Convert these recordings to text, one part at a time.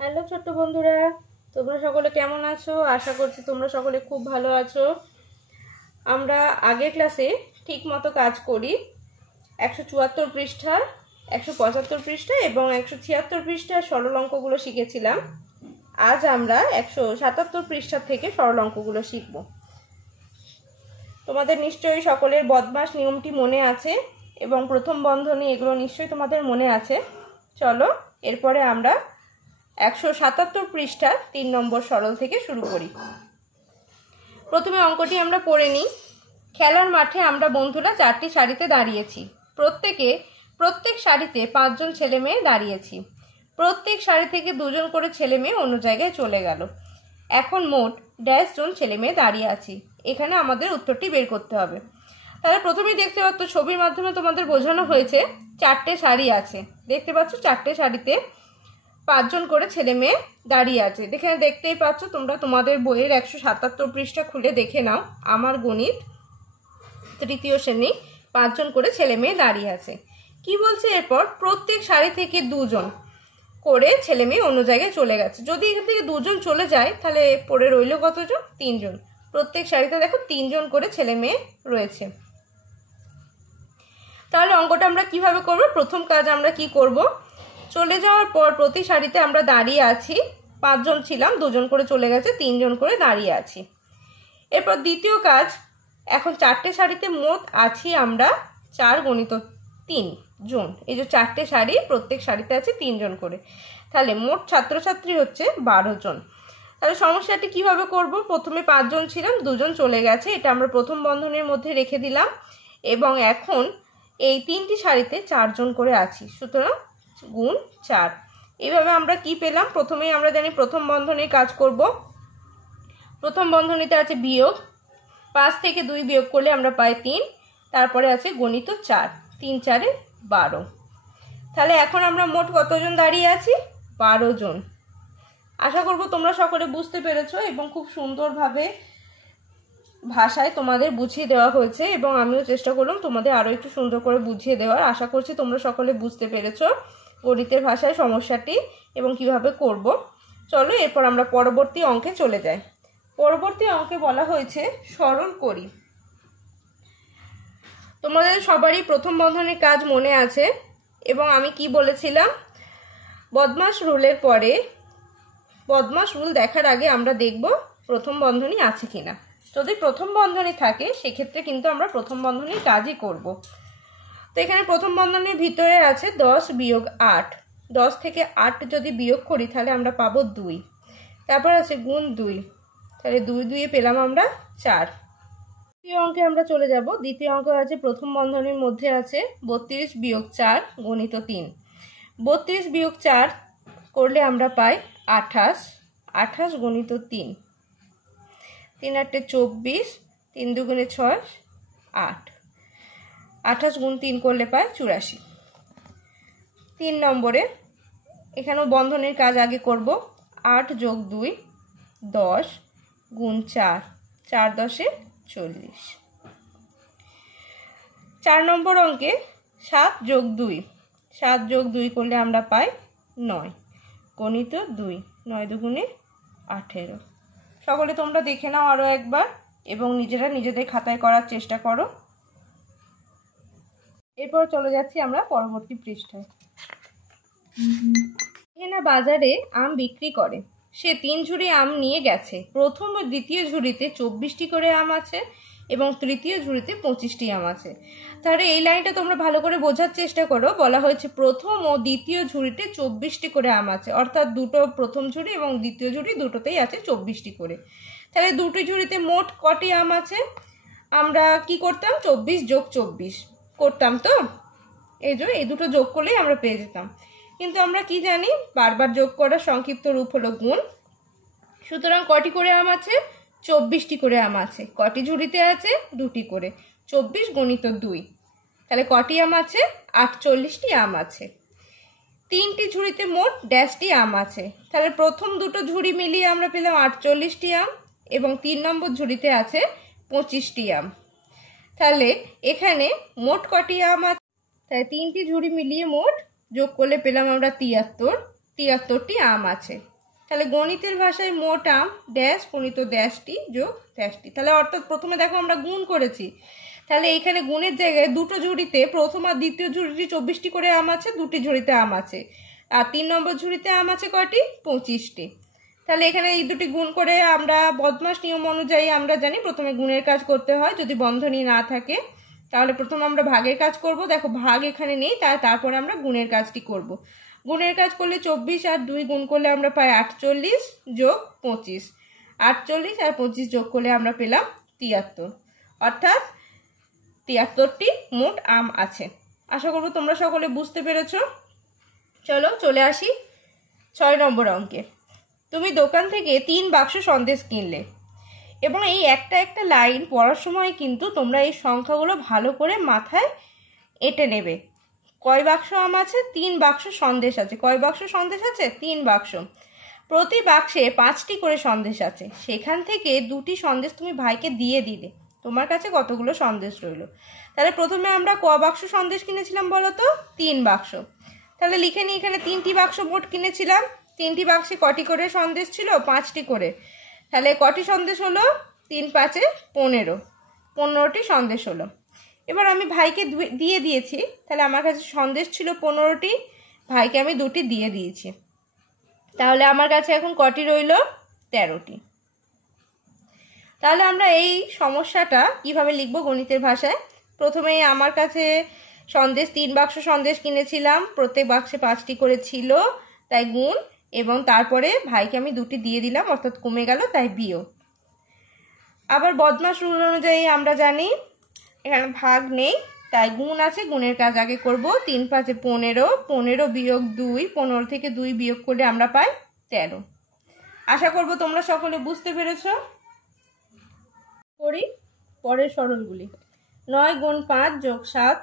Hello ছোট্ট বন্ধুরা, তোমরা সকলে কেমন আছো? আশা করছি তোমরা সকলে খুব ভালো আছো। আমরা আগের ক্লাসে ঠিক মতো কাজ করি 174 পৃষ্ঠা, 175 পৃষ্ঠা এবং 176 পৃষ্ঠার সরল অঙ্কগুলো শিখেছিলাম। আজ আমরা 177 পৃষ্ঠা থেকে সরল অঙ্কগুলো শিখব। তোমাদের নিশ্চয়ই সকলের বদমাশ নিয়মটি মনে আছে এবং প্রথম বন্ধনী এগুলো নিশ্চয়ই তোমাদের মনে আছে। চলো এরপরে আমরা 177 পৃষ্ঠা 3 নম্বর সরল থেকে শুরু করি। প্রথমে অঙ্কটি আমরা পড়ে নিই। খেলার মাঠে আমরা বন্ধুরা 4টি সারিতে দাঁড়িয়েছি। প্রত্যেক সারিতে 5 জন ছেলে মেয়ে দাঁড়িয়েছি। প্রত্যেক সারি থেকে 2 জন করে ছেলে মেয়ে অন্য জায়গায় চলে গেল। এখন মোট ড্যাশ জন ছেলে মেয়ে দাঁড়িয়ে আছি। এখানে আমাদের উত্তরটি বের করতে হবে। তাহলে প্রথমেই দেখতে পাচ্ছ ছবির মাধ্যমে তোমাদের বোঝানো হয়েছে 4টে সারি আছে। দেখতে পাচ্ছ 4টে সারিতে 5 জন করে ছেলে মেয়ে দাঁড়িয়ে আছে। এখানে দেখতেই পাচ্ছ তোমরা তোমাদের বইয়ের 177 পৃষ্ঠা খুলে দেখে নাও। আমার গণিত তৃতীয় শ্রেণী 5 জন করে ছেলে মেয়ে দাঁড়িয়ে আছে। কি বলছে এরপর? প্রত্যেক সারি থেকে 2 জন করে ছেলে মেয়ে অন্য জায়গায় চলে গেছে। যদি এখান থেকে 2 জন চলে যায় তাহলে পড়ে রইল কতজন? 3 জন। প্রত্যেক সারিতে দেখো 3 জন করে ছেলে মেয়ে রয়েছে। তাহলে অঙ্কটা আমরা কিভাবে করব? প্রথম কাজ আমরা কি করব? চলে যাওয়ার পর প্রতি সারিতে আমরা দাঁড়িয়ে আছি। 5 জন ছিলাম, 2 জন করে চলে গেছে, 3 জন করে দাঁড়িয়ে আছি। এরপর দ্বিতীয় কাজ, এখন 4টে সারিতে মোট আছি আমরা 4 গুণিত 3 জন। এই যে 4টে সারি, প্রত্যেক সারিতে আছে 3 জন করে, তাহলে মোট ছাত্রছাত্রী হচ্ছে 12 জন। তাহলে সমস্যাটি কিভাবে করব? প্রথমে 5 জন ছিলাম, 2 জন চলে গেছে, এটা আমরা প্রথম বন্ধনীর মধ্যে রেখে দিলাম এবং এখন এই 3টি সারিতে 4 জন করে আছি, সুতরাং গুণ 4। এইভাবে আমরা কি পেলাম? প্রথমেই আমরা জানি প্রথম বন্ধনীর কাজ করব। প্রথম বন্ধনীতে আছে বিয়োগ, 5 থেকে 2 বিয়োগ করলে আমরা পাই 3, তারপরে আছে গণিত 4, 3 4 12। তাহলে এখন আমরা মোট কতজন দাঁড়িয়ে আছি? 12 জন। আশা করব তোমরা সকলে বুঝতে পেরেছো এবং খুব সুন্দরভাবে ভাষায় তোমাদের বুঝিয়ে দেওয়া হয়েছে এবং আমিও চেষ্টা করলাম তোমাদের আরও একটু সুন্দর করে বুঝিয়ে দেওয়ার। আশা করছি তোমরা সকলে বুঝতে পেরেছো গণিতের ভাষায় সমস্যাটি এবং কিভাবে করব। চলো এরপর আমরা পরবর্তী অঙ্কে চলে যাই। পরবর্তী অঙ্কে বলা হয়েছে সরল করি। তোমাদের সবারই প্রথম বন্ধনীর কাজ মনে আছে এবং আমি কি বলেছিলাম? বদমাশ রুলের পরে, বদমাশ রুল দেখার আগে আমরা দেখব প্রথম বন্ধনী আছে কিনা। যদি প্রথম বন্ধনী থাকে সেক্ষেত্রে কিন্তু আমরা প্রথম বন্ধনীর কাজই করব। তো এখানে প্রথম বন্ধনীর ভিতরে আছে 10 বিয়োগ 8। 10 থেকে 8 যদি বিয়োগ করি তাহলে আমরা পাবো 2। তারপর আছে গুণ 2, তাহলে 2 2 পেলাম আমরা 4। দ্বিতীয় অঙ্কে আমরা চলে যাব। দ্বিতীয় অঙ্ক আছে প্রথম বন্ধনীর মধ্যে আছে 32 বিয়োগ 4 গণিত 3। 32 বিয়োগ 4 করলে আমরা পাই 28, 28 গণিত 3, 3 8 24, 3 2 6 8, 28 গুণ 3 করলে পাই 84। 3 নম্বরে এখানেও বন্ধনীর কাজ আগে করব। 8 যোগ 2 10 গুণ 4, 4 10 40। 4 নম্বর অঙ্কে 7 যোগ 2, 7 যোগ 2 করলে আমরা পাই 9 গণিত 2, 9 দুগুণে 18। সকলে তোমরা দেখে নাও আরও একবার এবং নিজেরা নিজেদের খাতায় করার চেষ্টা করো। এরপর চলে যাচ্ছি আমরা পরবর্তী পৃষ্ঠায়। এখানে বাজারে আম বিক্রি করে, সে 3 ঝুড়ি আম নিয়ে গেছে। প্রথম ও দ্বিতীয় ঝুড়িতে 24টি করে আম আছে এবং তৃতীয় ঝুড়িতে 25টি আম আছে। তাহলে এই লাইনটা তোমরা ভালো করে বোঝার চেষ্টা করো। বলা হয়েছে প্রথম ও দ্বিতীয় ঝুড়িতে 24টি করে আম আছে, অর্থাৎ দুটো প্রথম ঝুড়ি এবং দ্বিতীয় ঝুড়ি দুটোতেই আছে 24টি করে। তাহলে দুটি ঝুড়িতে মোট কটি আম আছে? আমরা কি করতাম? 24 যোগ 24 করতাম। তো এই যে এই দুটো যোগ করলেই আমরা পেয়ে যেতাম, কিন্তু আমরা কি জানি বারবার যোগ করার সংক্ষিপ্ত রূপ হলো গুণ। সুতরাং কটি করে আম আছে? 24টি করে আম আছে। কটি ঝুড়িতে আছে? 2টি করে। 24 গণিত 2, তাহলে কটি আম আছে? 48টি আম আছে। 3টি ঝুড়িতে মোট ড্যাশটি আম আছে, তাহলে প্রথম দুটো ঝুড়ি মিলিয়ে আমরা পেলাম 48টি আম এবং 3 নম্বর ঝুড়িতে আছে 25টি আম। তাহলে এখানে মোট কটি আম আছে? তাহলে 3টি ঝুড়ি মিলিয়ে মোট যোগ করলে পেলাম আমরা 73, 73টি আম আছে। তাহলে গণিতের ভাষায় মোট আম ড্যাশ গুণিত ড্যাশটি যোগ ড্যাশটি। তাহলে অর্থাৎ প্রথমে দেখো আমরা গুণ করেছি, তাহলে এইখানে গুণের জায়গায় দুটো ঝুড়িতে প্রথম আর দ্বিতীয় ঝুড়িটি 24টি করে আম আছে, দুটি ঝুড়িতে আম আছে। আর 3 নম্বর ঝুড়িতে আম আছে কয়টি? 25টি। তাহলে এখানে এই দুটি গুণ করে আমরা বদমাশ নিয়ম অনুযায়ী আমরা জানি প্রথমে গুণের কাজ করতে হয়, যদি বন্ধনী না থাকে তাহলে প্রথমে আমরা ভাগের কাজ করব। দেখো ভাগ এখানে নেই, তারপরে আমরা গুণের কাজটি করব। গুণের কাজ করলে 24 আর 2 গুণ করলে আমরা পাই 48 যোগ 25। 48 আর 25 যোগ করলে আমরা পেলাম 73, অর্থাৎ 73টি মোট আম আছে। আশা করব তোমরা সকলে বুঝতে পেরেছো। চলো চলে আসি 6 নম্বর অঙ্কে। তুমি দোকান থেকে 3 বাক্স সন্দেশ কিনলে এবং এই একটা একটা লাইন পড়ার সময় কিন্তু তোমরা এই সংখ্যাগুলো ভালো করে মাথায় এঁটে নেবে। কয় বাক্স আম আছে? 3 বাক্স সন্দেশ আছে। কয় বাক্স সন্দেশ আছে? 3 বাক্স। প্রতি বাক্সে 5টি করে সন্দেশ আছে, সেখান থেকে 2টি সন্দেশ তুমি ভাইকে দিয়ে দিলে, তোমার কাছে কতগুলো সন্দেশ রইল? তাহলে প্রথমে আমরা ক বাক্স সন্দেশ কিনেছিলাম বলো তো? 3 বাক্স। তাহলে লিখে নিই, এখানে 3টি বাক্স মোট কিনেছিলাম। 3টি বাক্সে কটি করে সন্দেশ ছিল? 5টি করে। তাহলে কটি সন্দেশ হলো? 3 5 15, 15টি সন্দেশ হলো। এবার আমি ভাইকে দিয়ে দিয়েছি, তাহলে আমার কাছে সন্দেশ ছিল 15টি, ভাইকে আমি 2টি দিয়ে দিয়েছি। তাহলে আমার কাছে এখন কটি রইল? 13টি। তাহলে আমরা এই সমস্যাটা কিভাবে লিখব গণিতের ভাষায়? প্রথমেই আমার কাছে সন্দেশ 3 বাক্স সন্দেশ কিনেছিলাম, প্রত্যেক বাক্সে 5টি করে ছিল, তাই গুণ, এবং তারপরে ভাইকে আমি 2টি দিয়ে দিলাম, অর্থাৎ কমে গেল, তাই বিয়োগ। আবার বদমাশ রুল অনুযায়ী আমরা জানি এখানে ভাগ নেই, তাই গুণ আছে, গুণের কাজ আগে করব। 3 5 15, 15 বিয়োগ 2, 15 থেকে 2 বিয়োগ করলে আমরা পাই 13। আশা করব তোমরা সকলে বুঝতে পেরেছো। করি পরের সরলগুলি। 9 গুণ 5 যোগ 7,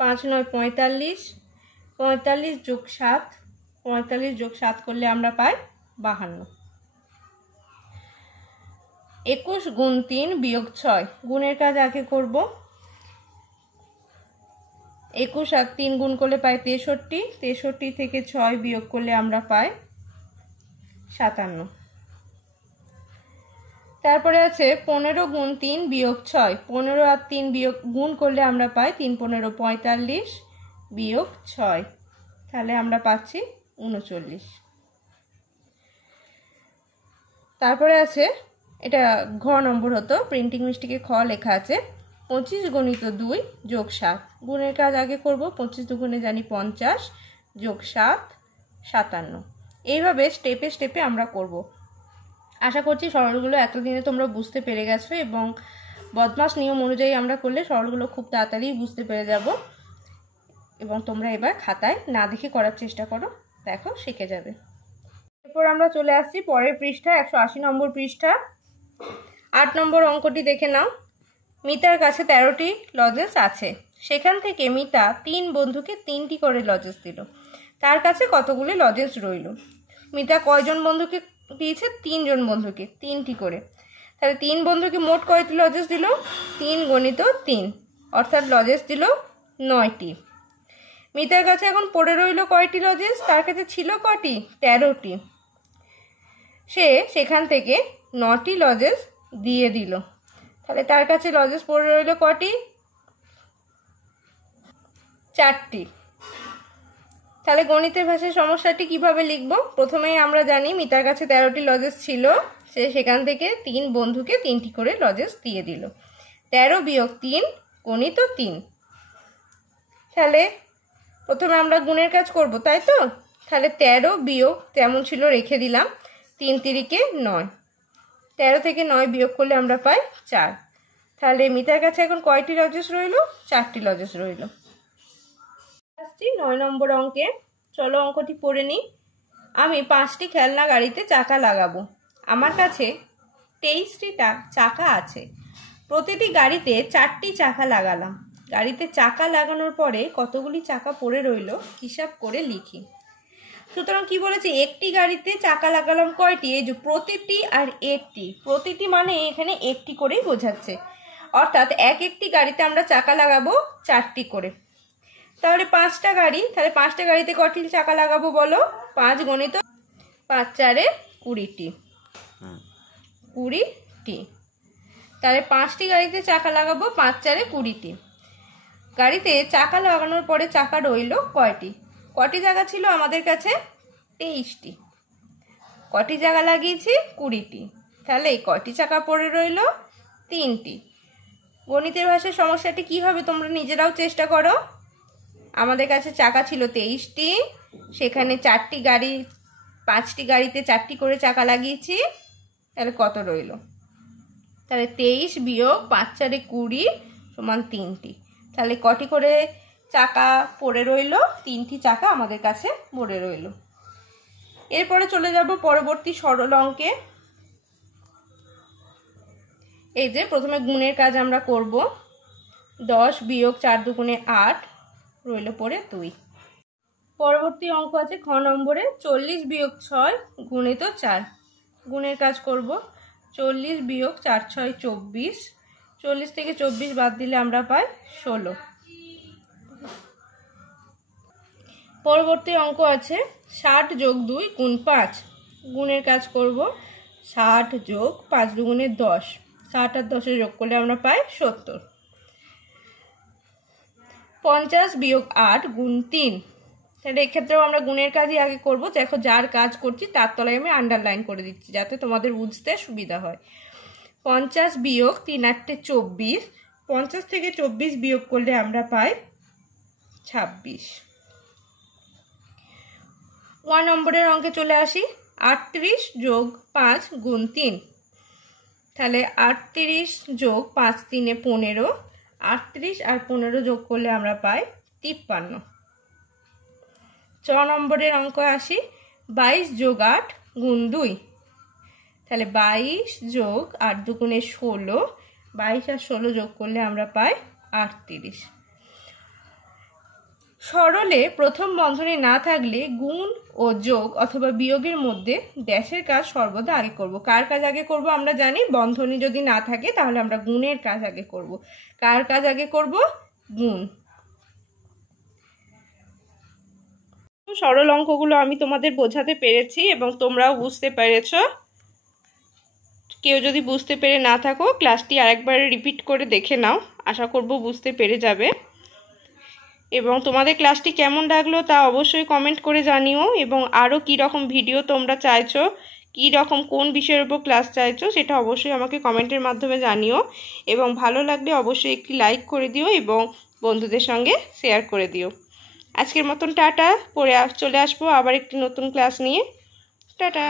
5 9 45, 45 যোগ 7, 45 যোগ 7 করলে আমরা পাই 52। 21 গুণ 3 বিয়োগ 6, গুণের কাজ আগে করব। 21 আর 3 গুণ করলে পাই 63, 63 থেকে 6 বিয়োগ করলে আমরা পাই 57। তারপরে আছে 15 গুণ 3 বিয়োগ 6, 15 আর 3 বিয়োগ গুণ করলে আমরা পাই 3 15 45 বিয়োগ 6, তাহলে আমরা পাচ্ছি 39। তারপরে আছে, এটা ঘ নম্বর হতো, প্রিন্টিং মিস্টেকে খ লেখা আছে 25 গণিত 2 যোগ 7, গুণের কাজ আগে করব। 25 দুগুণে জানি 50 যোগ 7 57। এইভাবে স্টেপে স্টেপে আমরা করব। আশা করছি সরলগুলো এতদিনে তোমরা বুঝতে পেরে গেছো, এবং বদমাশ নিয়ম অনুযায়ী আমরা করলে সরলগুলো খুব তাড়াতাড়ি বুঝতে পেরে যাব। এবং তোমরা এবার খাতায় না দেখে করার চেষ্টা করো, দেখো শিখে যাবে। এরপর আমরা চলে আসছি পরের পৃষ্ঠা, 180 নম্বর পৃষ্ঠা। 8 নম্বর অঙ্কটি দেখে নাও। মিতার কাছে 13টি লজেন্স আছে, সেখান থেকে মিতা 3 বন্ধুকে 3টি করে লজেন্স দিল, তার কাছে কতগুলি লজেন্স রইল? মিতা কয়জন বন্ধুকে দিয়েছে? 3 জন বন্ধুকে 3টি করে। তাহলে 3 বন্ধুকে মোট কয়টি লজেন্স দিল? 3 গণিত 3, অর্থাৎ লজেন্স দিল 9টি। মিতার কাছে এখন পড়ে রইল কয়টি লজেন্স? তার কাছে ছিল কয়টি? 13টি। সে সেখান থেকে 9টি লজেন্স দিয়ে দিল, তাহলে তার কাছে লজেন্স পড়ে রইল কয়টি? 4টি। তাহলে গণিতের ভাষায় সমস্যাটি কিভাবে লিখব? প্রথমেই আমরা জানি মিতার কাছে 13টি লজেন্স ছিল, সে সেখান থেকে 3 বন্ধুকে 3টি করে লজেন্স দিয়ে দিল। 13 বিয়োগ 3 গণিত 3। তাহলে প্রথমে আমরা গুণের কাজ করব, তাই তো? তাহলে 13 বিয়োগ যেমন ছিল রেখে দিলাম, 3 3 9, 13 থেকে 9 বিয়োগ করলে আমরা পাই 4। তাহলে মিতার কাছে এখন কয়টি লজেন্স রইল? 4টি লজেন্স রইল। 9 নম্বর অঙ্কে, চলো অঙ্কটি পড়ে নিই। আমি 5টি খেলনা গাড়িতে চাকা লাগাবো, আমার কাছে 23টি চাকা আছে, প্রতিটি গাড়িতে 4টি চাকা লাগালাম, গাড়িতে চাকা লাগানোর পরে কতগুলি চাকা পড়ে রইল হিসাব করে লিখি। সুতরাং কি বলেছে? একটি গাড়িতে চাকা লাগালাম কয়টি? এই যে প্রতিটি আর একটি, প্রতিটি মানে এখানে একটি করেই বোঝাচ্ছে, অর্থাৎ একটি গাড়িতে আমরা চাকা লাগাবো 4টি করে। তাহলে 5টা গাড়ি, তাহলে 5টা গাড়িতে কটি চাকা লাগাবো বলো? 5 গণিত 5 4 20টি, 20টি। তাহলে 5টি গাড়িতে চাকা লাগাবো, 5 4 20টি। গাড়িতে চাকা লাগানোর পরে চাকা রইল কয়টি? কটি জায়গা ছিল আমাদের কাছে? 23টি। কটি জায়গা লাগিয়েছি? 20টি। তাহলে এই কটি চাকা পড়ে রইল? 3টি। গণিতের ভাষায় সমস্যাটি কি হবে তোমরা নিজেরাও চেষ্টা করো। আমাদের কাছে চাকা ছিল 23টি, সেখানে 4টি গাড়ি, 5টি গাড়িতে 4টি করে চাকা লাগিয়েছি, তাহলে কত রইল? তাহলে 23 বিয়োগ 5 4 20 সমান 3টি। তাহলে কটি করে চাকা পড়ে রইল? 3টি চাকা আমাদের কাছে পড়ে রইল। এরপরে চলে যাব পরবর্তী সরল অঙ্কে। এই যে প্রথমে গুণের কাজ আমরা করব। 10 বিয়োগ 4 দুগুণে 8 রইল পড়ে 2। পরবর্তী অঙ্ক আছে খ নম্বরে 40 বিয়োগ 6 গুণিত 4। গুণের কাজ করব। 40 বিয়োগ 4 6 24, 40 থেকে 24 বাদ দিলে আমরা পাই 16। পরবর্তী অঙ্ক আছে 60 যোগ 2 গুণ 5। গুণের কাজ করব। 60 যোগ 5 দুগুণে 10, 60 আর 10 যোগ করলে আমরা পাই 70। 50 বিয়োগ 8 গুণ 3। তাহলে এক্ষেত্রেও আমরা গুণের কাজই আগে করব। দেখো যার কাজ করছি তার তলায় আমি আন্ডারলাইন করে দিচ্ছি যাতে তোমাদের বুঝতে সুবিধা হয়। 50 বিয়োগ 3 8 24, 50 থেকে 24 বিয়োগ করলে আমরা পাই 26। 1 নম্বরের অঙ্কে চলে আসি। 38 যোগ 5 গুণ 3। তাহলে 38 যোগ 5 3 15, 38 আর 15 যোগ করলে আমরা পাই 53। 6 নম্বরের অঙ্ক আসি। 22 যোগ 8 গুণ 2। তাহলে 22 যোগ 8 দুগুণে 16, 22 আর 16 যোগ করলে আমরা পাই 38। সরলে প্রথম বন্ধনী না থাকলে গুণ ও যোগ অথবা বিয়োগের মধ্যে ড্যাশের কাজ সর্বদা আগে করব। কার কাজ আগে করব আমরা জানি, বন্ধনী যদি না থাকে তাহলে আমরা গুণের কাজ আগে করব। কার কাজ আগে করব? গুণ। সরল অঙ্কগুলো আমি তোমাদের বোঝাতে পেরেছি এবং তোমরাও বুঝতে পেরেছ। কেউ যদি বুঝতে পেরে না থাকো ক্লাসটি আরেকবার রিপিট করে দেখে নাও, আশা করব বুঝতে পেরে যাবে। এবং তোমাদের ক্লাসটি কেমন লাগলো তা অবশ্যই কমেন্ট করে জানিও, এবং আরও কী রকম ভিডিও তোমরা চাইছো, কী রকম কোন বিষয়ের উপর ক্লাস চাইছো সেটা অবশ্যই আমাকে কমেন্টের মাধ্যমে জানিও। এবং ভালো লাগলে অবশ্যই একটি লাইক করে দিও এবং বন্ধুদের সঙ্গে শেয়ার করে দিও। আজকের মতন টাটা, পরে চলে আসবো আবার একটি নতুন ক্লাস নিয়ে। টাটা।